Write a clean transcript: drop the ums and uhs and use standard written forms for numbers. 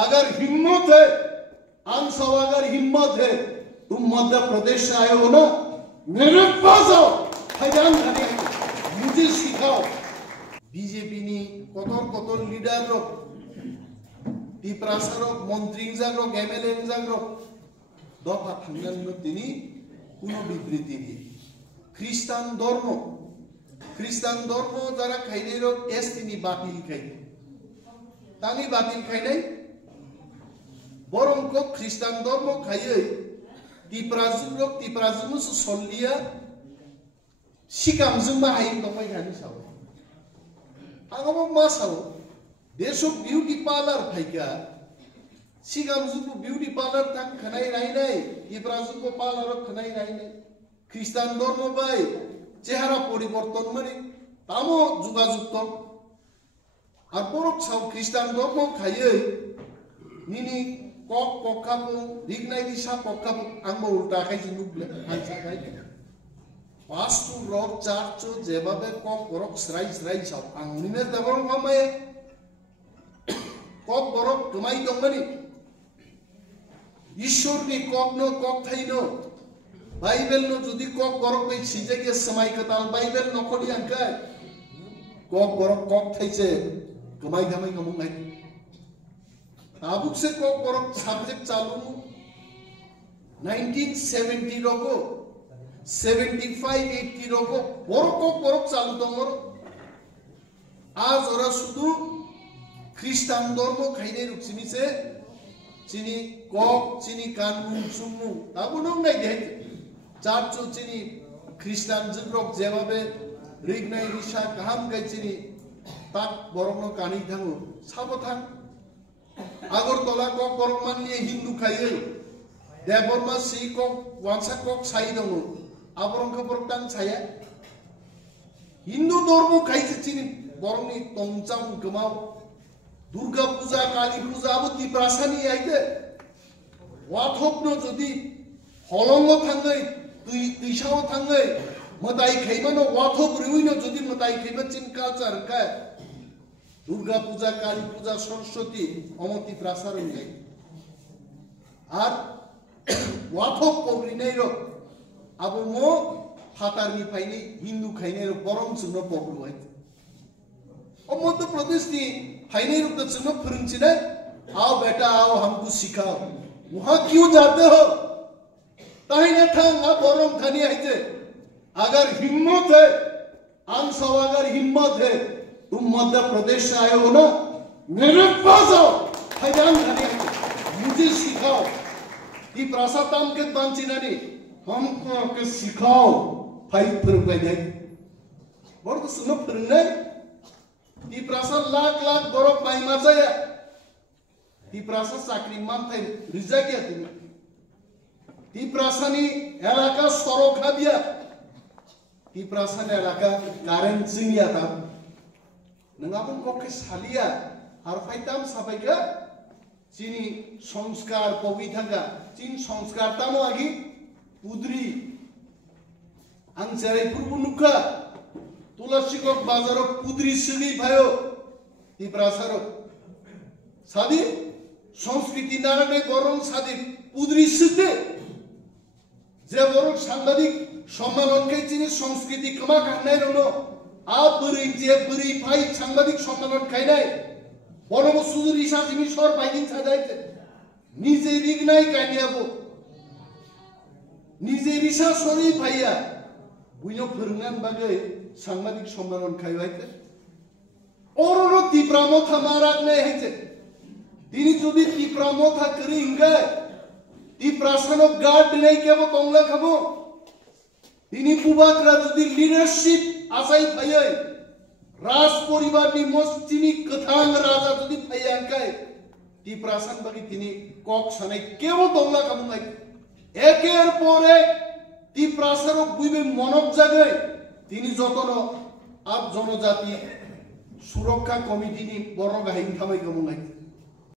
अगर हिम्मत है, आंसो अगर हिम्मत है, तुम मध्य प्रदेश से आए हो ना, मेरे पास आओ, खजान खाने मुझे सिखाओ। बीजेपी नी कतोर कतोर लीडर रो, टिप्रासा रो, मंत्री जागरो, एमएलए जागरो, दफा थांगन नो तिनी कुनो विबृति दी। ख्रिस्टान धर्म जरा खाइने रो एस तिनी बातिल खाइ, तानी बातिल खाइने, बरं को ख्रिस्टान धर्म खाइए, टिप्राजुम से सोलिया, सिकामजुम बाहाइन दमाई खानी साव। आगमो मा साव, देशो ब्यूटी पार्लर फाइका, सिकामजुम को ब्यूटी पार्लर तक खनाई राई नहीं, टिप्राजुम को पार्लर खनाई राई नहीं, ख्रिस्टान धर्म बाई, चेहरा परिवर्तन मनी, तामो जुगाजुग तो, और बरं साव ख्रिस्टान धर्म खाइए, निनी kok kamu, dignai di sa kok kamu, angmo ulta kai jinuble, hansa kai. Pastu rock charcho jebabe kok borok serai saw, angmine dabarong kamai, kok borok tumai dongmani. Ishor ni kok no kok thai no, Bible no judi kok borok bai sije ke samai katal Bible no kodi angkai, kok borok kok thai se, kamai kamu ngai. आबुक से को बरक subject चालू 1970 रोको 75-80 रोको बरक चालू तो मोर आज और सुदु ख्रिस्टान धर्म खाइने रुक्सिनी से चिनी कोक चिनी कानून सुमु ताबु नंग नहीं दे चार्चो चिनी ख्रिस्टान जगरोक जेबाबे रिगनाई रिशा काम गई चिनी ताक बरक नो कानी थांगु साबो थांग Agartala kok borokman liye Hindu khaye, Deborma si kok wansa kok sai dongo, aborong ke boroktan saya. Hindu dormo khai chini borongni tongcham gemau, Durga Puja, Kali Puja abu tiprasani aide. Wathopno jodi holongo thangai, tuishao thangai, matai khaimano wathop ruino jodi matai khaiman chin culture ka. Durga Puja, काली पूजा, सरस्वती, अमती प्रासार होंगे। Are वाथोक Pauri नहीं रो, अब वो फातार में पाइने हिंदू खाइने रो बरम सुनो पौरू है। और मध्य प्रदेश नी खाइने रो तो सुनो फरंचिने, आओ बेटा आओ हमको सिखाओ। वहाँ क्यों जाते हो? ताही न था आप बरम खानी आइते। अगर हिम्मत है, आंसो अगर हिम्मत है तुम मध्य प्रदेश से आए हो ना, मेरे पास आओ, खजान खाने मुझे सिखाओ। टिप्रासा ताम के तांचिनानी हमको के सिखाओ, फाइट पर बैठे। बड़ तो सुनो फिरने, टिप्रासा लाख बरफ माई माचा या, टिप्रासा साकरी मान थे रिजा क्या तुम्हें? टिप्रासा नी एलाका सरोखा बिया, टिप्रासा ने एलाका कारण जिंगिया था। नंगापुन कोके सालिया हारफाइताम साबाइका चीनी संस्कार पवित्रगा चीन संस्कार तामो आगी पुद्री अंचेराई पुरबुनुका तुलसीको बाजारो पुद्री सिगी भयो तिप्रासारो सादी संस्कृति नारने गरम सादी पुद्री सिगे जे बरक सांबादिक सम्मेलन के चीनी संस्कृति कमा कान्नाय रनो आप बरी भाई सांबादिक सम्मेलन खाइनाय बरम सुदुरी साजिमी सर बाइदिन साजाइते निजे रिगनाय कानियाबो निजे रिसा सरी भाइया बुइनो फोरोंनान बागै सांबादिक सम्मेलन खाइबायते अरनो तिप्रामो थामारागनाय हैते दिनि जुदि तिप्रामो था करि इंगाय तिप्रासानो गार्ड दिनाय केबो तंगला खाबो दिनि पुबाग्रा जुदि लीडरशिप आसाई फायै राज परिवार नि मस्तिनी कथां राजा जुदि फायांकाय तिप्रासान बागि तिनि कक सानाय केबो तंगला खाबुनाय एकेर परे तिप्रासारो बुइबे मनक जागै तिनि जतनो आप जनजाति सुरक्षा कमिटिनि बड़ गाहाय थाबाय गमनाय